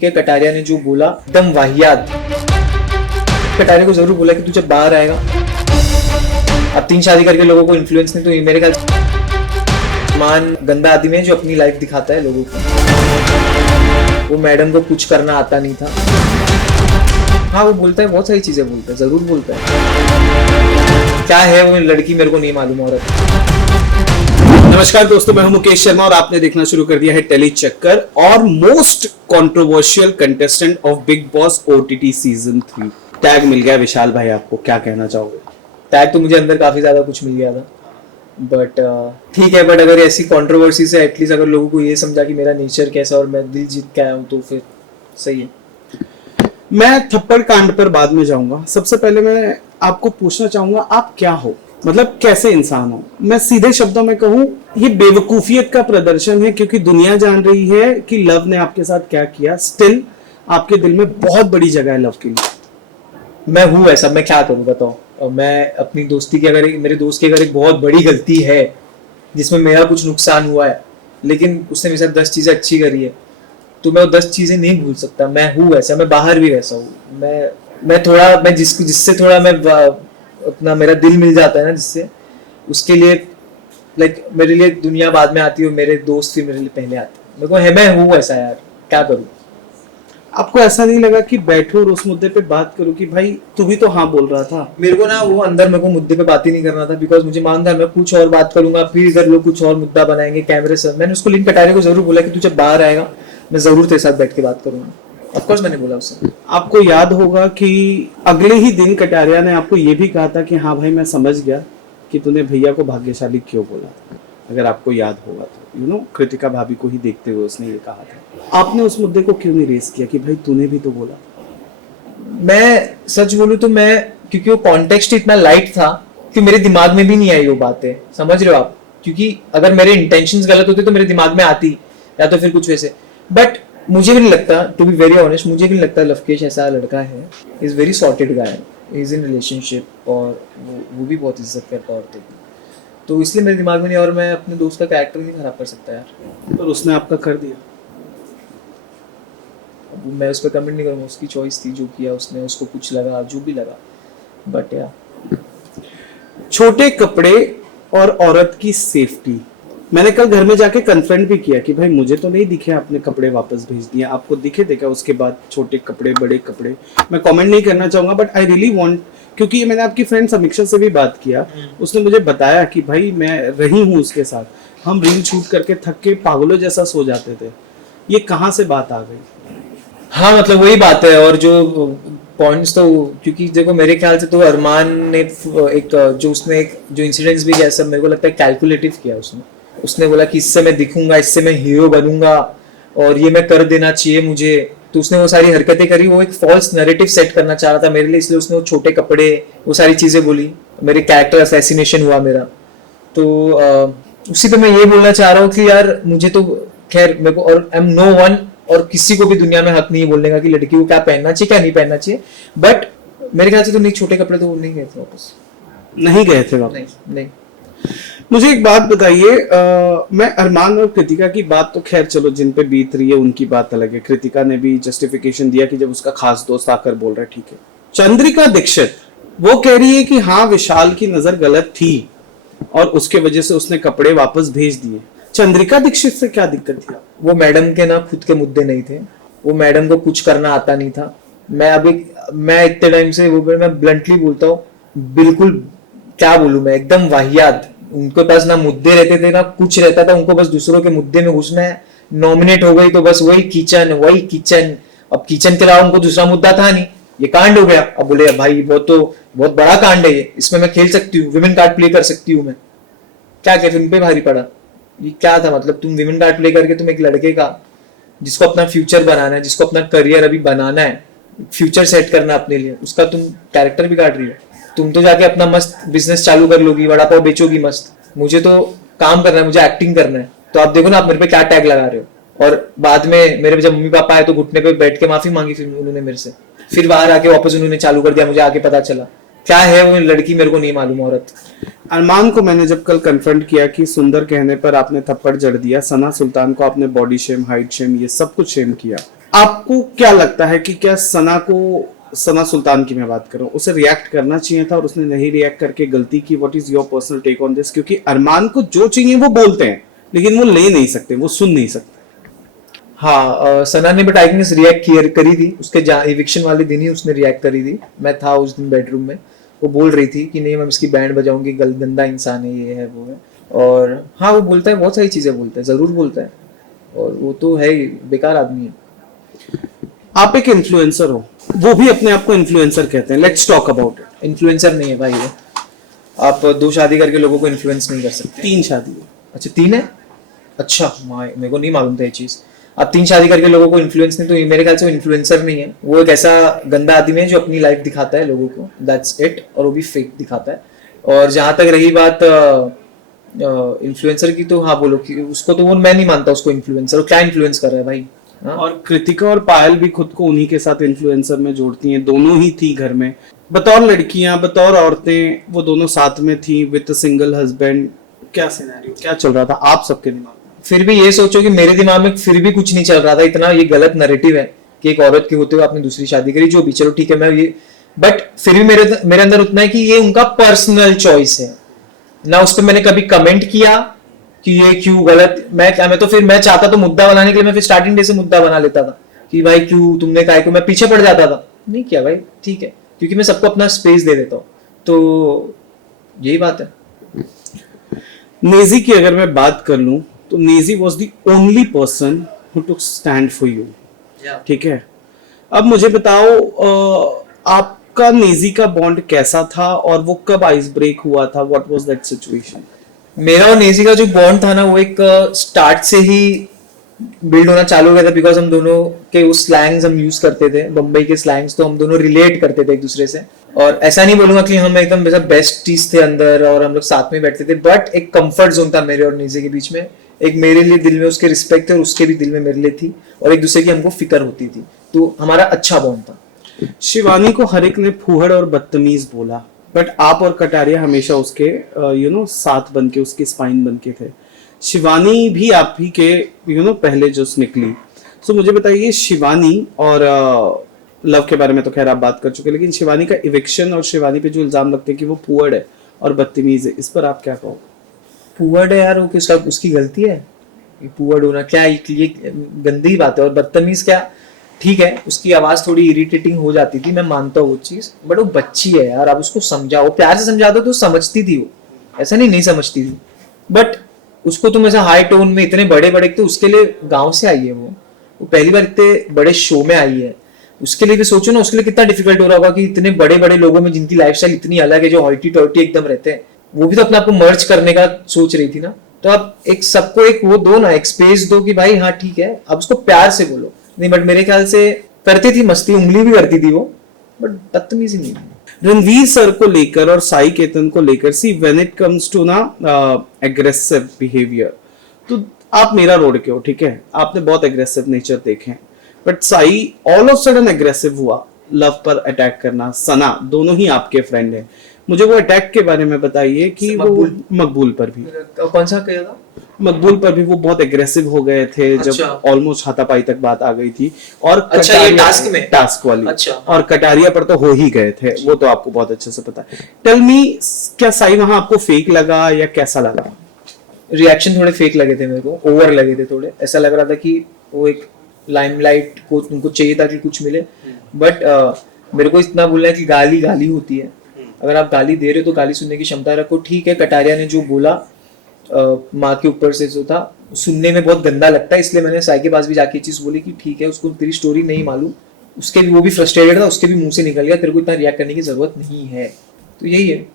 के कटारिया ने जो बोला एकदम वाहियात। कटारिया को जरूर बोला कि तू जब बाहर आएगा, अब 3 शादी करके लोगों को इन्फ्लुएंस नहीं, तो मेरे ख्याल मान गंदा आदमी है जो अपनी लाइफ दिखाता है लोगों को। वो मैडम को कुछ करना आता नहीं था। हाँ वो बोलता है, बहुत सारी चीजें बोलता है, जरूर बोलता है। क्या है वो लड़की मेरे को नहीं मालूम। औरत। नमस्कार दोस्तों, मैं हूं मुकेश शर्मा और आपने देखना शुरू कर दिया है टेली चक्कर और most controversial contestant of Bigg Boss OTT season 3। Tag मिल गया विशाल भाई, आपको क्या कहना चाहोगे? टैग तो मुझे अंदर काफी ज्यादा कुछ मिल गया था, बट ठीक है। बट अगर ऐसी कंट्रोवर्सी से एटलीस्ट अगर लोगों को ये समझा कि मेरा नेचर कैसा और मैं दिल जीत के आया हूँ, तो फिर सही है। मैं थप्पड़ कांड पर बाद में जाऊंगा। सबसे पहले मैं आपको पूछना चाहूंगा, आप क्या हो, मतलब कैसे इंसान हो? मैं सीधे शब्दों में कहूं, ये बेवकूफियत का प्रदर्शन है, क्योंकि दुनिया जान रही है कि लव ने आपके साथ क्या किया। स्टिल आपके दिल में बहुत बड़ी जगह है लव के लिए। मैं हूँ ऐसा, मैं क्या करूँ बताओ। और मैं अपनी दोस्ती की अगर मेरे दोस्त की अगर एक बहुत बड़ी गलती है जिसमें मेरा कुछ नुकसान हुआ है, लेकिन उसने मेरे साथ 10 चीजें अच्छी करी है, तो मैं वो 10 चीजें नहीं भूल सकता। मैं हूँ ऐसा, मैं बाहर भी वैसा हूँ। मैं जिससे थोड़ा मैं अपना मेरा दिल मिल जाता है ना, जिससे उसके लिए लाइक मेरे लिए दुनिया बाद में आती है और मेरे दोस्त भी मेरे लिए पहले आते हैं। मेरे को है, मैं हूँ ऐसा यार, क्या करूँ। आपको ऐसा नहीं लगा कि बैठो और उस मुद्दे पे बात करो कि भाई तू भी तो हाँ बोल रहा था? मेरे को ना वो अंदर मेरे को मुद्दे पे बात ही नहीं करना था, बिकॉज मुझे मालूम था मैं कुछ और बात करूंगा, फिर इधर लोग कुछ और मुद्दा बनाएंगे कैमरे से। मैंने उसको लिंक कटारिया को जरूर बोला कि तू जब बाहर आएगा मैं जरूर तेरे साथ बैठ के बात करूंगा। ऑफकोर्स मैंने बोला उससे। आपको याद होगा कि अगले ही दिन कटारिया ने आपको ये भी कहा था कि हाँ भाई मैं समझ गया कि तूने भैया को भाग्यशाली क्यों बोला, अगर आपको याद होगा तो। कृतिका भाभी को ही देखते हुए उसने ये कहा था। आपने उस मुद्दे को क्यों नहीं रेस किया कि भाई तूने भी तो बोला? मैं सच बोलूं तो मैं, क्योंकि वो कॉन्टेक्स्ट इतना लाइट था कि मेरे दिमाग में भी नहीं आई वो बातें, समझ रहे हो आप। क्योंकि अगर मेरे इंटेंशंस गलत होते तो मेरे दिमाग में आती, या तो फिर कुछ वैसे। बट मुझे भी नहीं लगता, टू बी वेरी ऑनेस्ट, मुझे भी नहीं लगता लवकेश ऐसा लड़का है। Is very sorted guy, is in relationship, और वो भी बहुत इज्जत करता है औरतों की, तो इसलिए मेरे दिमाग में नहीं। और मैं अपने दोस्त का कैरेक्टर नहीं खराब कर सकता यार। और उसने आपका कर दिया। अब मैं उस पर कमेंट नहीं करूँगा, उसकी चॉइस थी, जो किया उसने, उसको कुछ लगा जो भी लगा। बट यार, छोटे कपड़े और औरत की सेफ्टी, मैंने कल घर में जाके कन्फ्रंट भी किया कि भाई मुझे तो नहीं दिखे आपने कपड़े वापस भेज दिए, आपको दिखे थे क्या उसके बाद छोटे कपड़े बड़े कपड़े? मैं कमेंट नहीं करना चाहूंगा, बट आई रियली वांट, क्योंकि मैंने आपकी फ्रेंड समीक्षा से भी बात किया, उसने मुझे बताया कि भाई मैं रही हूँ उसके साथ, हम रील शूट करके थक के पागलों जैसा सो जाते थे। ये कहाँ से बात आ गई? हाँ मतलब वही बात है। और जो पॉइंट्स तो, क्योंकि देखो मेरे ख्याल से तो अरमान ने जो इंसिडेंट्स भी किया, सब मेरे को लगता है कैलकुलेटिव किया उसने बोला कि इससे मैं दिखूंगा, इससे मैं हीरो बनूंगा और ये मैं कर देना चाहिए मुझे, तो उसने वो सारी हरकतें करी। वो एक फॉल्स नैरेटिव सेट करना चाह रहा था मेरे लिए, इसलिए उसने वो छोटे कपड़े, वो सारी चीजें बोली। मेरे कैरेक्टर असैसिनेशन हुआ मेरा, तो उसी पे मैं ये बोलना चाह रहा हूँ कि यार मुझे तो खैर मेरे को, और आई एम नो वन, और किसी को भी दुनिया में हक नहीं बोलने का कि लड़की को क्या पहनना चाहिए क्या नहीं पहनना चाहिए। बट मेरे ख्याल से तो नहीं, छोटे कपड़े तो नहीं गए थे वापस, नहीं गए थे वापस? नहीं। मुझे एक बात बताइए, मैं अरमान और कृतिका की बात तो खैर चलो जिन पे बीत रही है उनकी बात अलग है। कृतिका ने भी जस्टिफिकेशन दिया कि जब उसका खास दोस्त आकर बोल रहा है, ठीक है। चंद्रिका दीक्षित वो कह रही है कि हाँ विशाल की नजर गलत थी और उसके वजह से उसने कपड़े वापस भेज दिए। चंद्रिका दीक्षित से क्या दिक्कत थी? वो मैडम के ना खुद के मुद्दे नहीं थे, वो मैडम को कुछ करना आता नहीं था। मैं इतने टाइम से मैं ब्लंटली बोलता हूँ, बिल्कुल क्या बोलूं मैं, एकदम वाहियात। उनके पास ना मुद्दे रहते थे ना कुछ रहता था, उनको बस दूसरों के मुद्दे में घुसना है। नॉमिनेट हो गई तो बस वही किचन। अब किचन के अलावा उनको दूसरा मुद्दा था नहीं, ये कांड हो गया। अब बोले भाई बहुत बड़ा कांड है ये, इसमें मैं खेल सकती हूँ, विमेन कार्ड प्ले कर सकती हूँ मैं। क्या फिल्म पे भारी पड़ा? ये क्या था मतलब, तुम विमेन कार्ड प्ले करके तुम एक लड़के का, जिसको अपना फ्यूचर बनाना है, जिसको अपना करियर अभी बनाना है, फ्यूचर सेट करना अपने लिए, उसका तुम कैरेक्टर बिगाड़ रही हो। तुम तो जाके अपना मस्त बिजनेस चालू कर लोगी, वड़ा पाव बेचोगी मस्त। मुझे तो काम करना है, मुझे एक्टिंग करना है। तो आप देखो ना, आप मेरे पे क्या टैग लगा रहे हो। और बाद में मेरे जब मम्मी पापा आए तो घुटने पे बैठ के माफी मांगी फिर उन्होंने मेरे से, फिर बाहर आके वापस उन्होंने चालू कर दिया। मुझे आके पता चला क्या है वो लड़की, मेरे को नहीं मालूम। औरत अरमान को मैंने जब कल कन्फ्रंट किया कि सुंदर कहने पर आपने थप्पड़ जड़ दिया, सना सुल्तान को आपने बॉडी शेम, हाइट शेम, ये सब कुछ शेम किया, आपको क्या लगता है कि क्या सना सुल्तान की मैं बात करूं, उसे रिएक्ट करना चाहिए था और उसने नहीं रिएक्ट करके गलती की? What is your personal take on this? क्योंकि अरमान को जो चाहिए वो बोलते हैं, लेकिन वो ले नहीं सकते, वो सुन नहीं सकते। हाँ, सना ने बट आई थिंक रिएक्ट करी थी उसके इविक्शन वाले दिन ही उसने रिएक्ट करी थी। मैं था उस दिन बेडरूम में, वो बोल रही थी कि नहीं मैं इसकी बैंड बजाऊंगी, गंदा इंसान है, ये है वो है। और हाँ वो बोलता है, बहुत सारी चीजें बोलता है, जरूर बोलता है, और वो तो है ही, बेकार आदमी है। आप एक इन्फ्लुएंसर हो, वो भी अपने आप को इन्फ्लुएंसर कहते हैं। Let's talk about it. Influencer नहीं है भाई वो। आप 2 शादी करके लोगों को इन्फ्लुएंस नहीं कर सकते। 3 शादी। अच्छा 3 है? अच्छा मेरे को नहीं मालूम था ये चीज। आप 3 शादी करके लोगों को इन्फ्लुएंस नहीं, तो मेरे ख्याल से वो इन्फ्लुएंसर नहीं है, वो एक ऐसा गंदा आदमी है जो अपनी लाइफ दिखाता है लोगों को, दैट्स इट, और वो भी फेक दिखाता है। और जहां तक रही बात इन्फ्लुएंसर की, तो हाँ बोलो कि उसको तो वो, मैं नहीं मानता उसको इन्फ्लुएंसर। वो क्या इन्फ्लुएंस कर रहा है भाई? हाँ? और कृतिका और पायल भी खुद को उन्हीं के साथ इन्फ्लुएंसर में जोड़ती हैं, दोनों ही थी घर में बतौर लड़कियां, बतौर औरतें, वो दोनों साथ में थी विद सिंगल हस्बैंड। क्या सिनेरियो, क्या चल रहा था आप सबके दिमाग में? फिर भी ये सोचो कि मेरे दिमाग में फिर भी कुछ नहीं चल रहा था, इतना ये गलत नैरेटिव है कि एक औरत के होते हुए आपने दूसरी शादी करी, जो भी चलो ठीक है, मैं ये, बट फिर भी मेरे अंदर उतना है कि ये उनका पर्सनल चॉइस है ना। उस पर मैंने कभी कमेंट किया कि ये क्यों गलत, मैं तो फिर मैं चाहता तो मुद्दा बनाने के लिए मैं फिर स्टार्टिंग डे से मुद्दा बना लेता था कि भाई क्यों तुमने कहा, क्यों मैं पीछे पड़ जाता था। नहीं किया भाई, ठीक है, क्योंकि मैं सबको अपना स्पेस दे देता हूँ, तो यही बात है। नेजी की अगर मैं बात कर लूं तो Naezy was the only person who took stand for you, ठीक है। अब मुझे बताओ आपका नेजी का बॉन्ड कैसा था और वो कब आइस ब्रेक हुआ था? What was that situation? मेरा और नेजी का जो बॉन्ड था ना, वो एक स्टार्ट से ही बिल्ड होना चालू हो गया था, बिकॉज हम दोनों के उस स्लैंग्स हम यूज करते थे, बम्बई के स्लैंग्स, तो हम दोनों रिलेट करते थे एक दूसरे से। और ऐसा नहीं बोलूंगा कि हम एकदम वैसा बेस्टीज थे अंदर और हम लोग साथ में बैठते थे, बट एक कंफर्ट जोन था मेरे और नेजी के बीच में। एक मेरे लिए दिल में उसके रिस्पेक्ट है और उसके भी दिल में मेरे लिए थी, और एक दूसरे की हमको फिक्र होती थी, तो हमारा अच्छा बॉन्ड था। शिवानी को हर एक ने फूहड़ और बदतमीज बोला, बट आप और कटारिया हमेशा उसके साथ बन के, उसकी स्पाइन बन के थे। शिवानी भी आप ही के पहले जो निकली। सो मुझे बताइए, शिवानी और लव के बारे में तो खैर आप बात कर चुके, लेकिन शिवानी का इविक्शन और शिवानी पे जो इल्जाम लगते हैं कि वो फूहड़ है और बदतमीज है, इस पर आप क्या कहोगे? पुअर्ड है यार, वो किसका, उसकी गलती है? पुअर्ड होना क्या, ये गंदी बात है। और बदतमीज क्या, ठीक है, उसकी आवाज थोड़ी इरिटेटिंग हो जाती थी, मैं मानता हूँ वो चीज, बट वो बच्ची है यार, आप उसको समझाओ, प्यार से समझा दो तो समझती थी वो, ऐसा नहीं समझती थी। बट उसको तुम ऐसा हाई टोन में इतने बड़े बड़े, तो उसके लिए गाँव से आई है वो पहली बार इतने बड़े शो में आई है, उसके लिए भी सोचो ना, उसके लिए कितना डिफिकल्ट हो रहा होगा कि इतने बड़े बड़े लोगों में जिनकी लाइफस्टाइल इतनी अलग है, जो हॉल्टी टॉल्टी एकदम रहते हैं, वो भी तो अपने आप को मर्ज करने का सोच रही थी ना। तो आप एक सबको एक वो दो ना, एक स्पेस दो कि भाई हाँ ठीक है, अब उसको प्यार से बोलो। नहीं बट मेरे ख्याल से करती थी मस्ती, उंगली भी करती थी वो, बट बदतमीजी नहीं। रणवीर सर को लेकर और साई केतन को लेकर, see when it comes to ना एग्रेसिव बिहेवियर, तो आप मेरा रोड के हो, ठीक है, आपने बहुत एग्रेसिव नेचर देखे हैं, but Sai all of sudden aggressive हुआ, लव पर अटैक करना। सना, दोनों ही आपके फ्रेंड हैं, मुझे वो अटैक के बारे में बताइए कि वो मकबूल पर भी, कौन सा कहा था? मकबूल पर भी वो बहुत एग्रेसिव हो गए थे। अच्छा। जब ऑलमोस्ट हाथापाई तक बात आ गई थी। और अच्छा, ये टास्क वाली। अच्छा। और कटारिया पर तो हो ही गए थे, वो तो आपको बहुत अच्छे से पता है। टेल मी, क्या साई वहां आपको फेक लगा या कैसा लगा? रिएक्शन थोड़े फेक लगे थे मेरे को, ओवर लगे थे थोड़े, ऐसा लग रहा था कि वो एक लाइमलाइट को उनको चाहिए था कि कुछ मिले, बट मेरे को इतना बोलना है कि गाली गाली होती है, अगर आप गाली दे रहे हो तो गाली सुनने की क्षमता रखो। ठीक है, कटारिया ने जो बोला माँ के ऊपर से जो था, सुनने में बहुत गंदा लगता है, इसलिए मैंने साई के पास भी जाके चीज बोली कि ठीक है, उसको तेरी स्टोरी नहीं मालूम, उसके भी वो भी फ्रस्ट्रेटेड था, उसके भी मुंह से निकल गया, तेरे को इतना रिएक्ट करने की जरूरत नहीं है, तो यही है।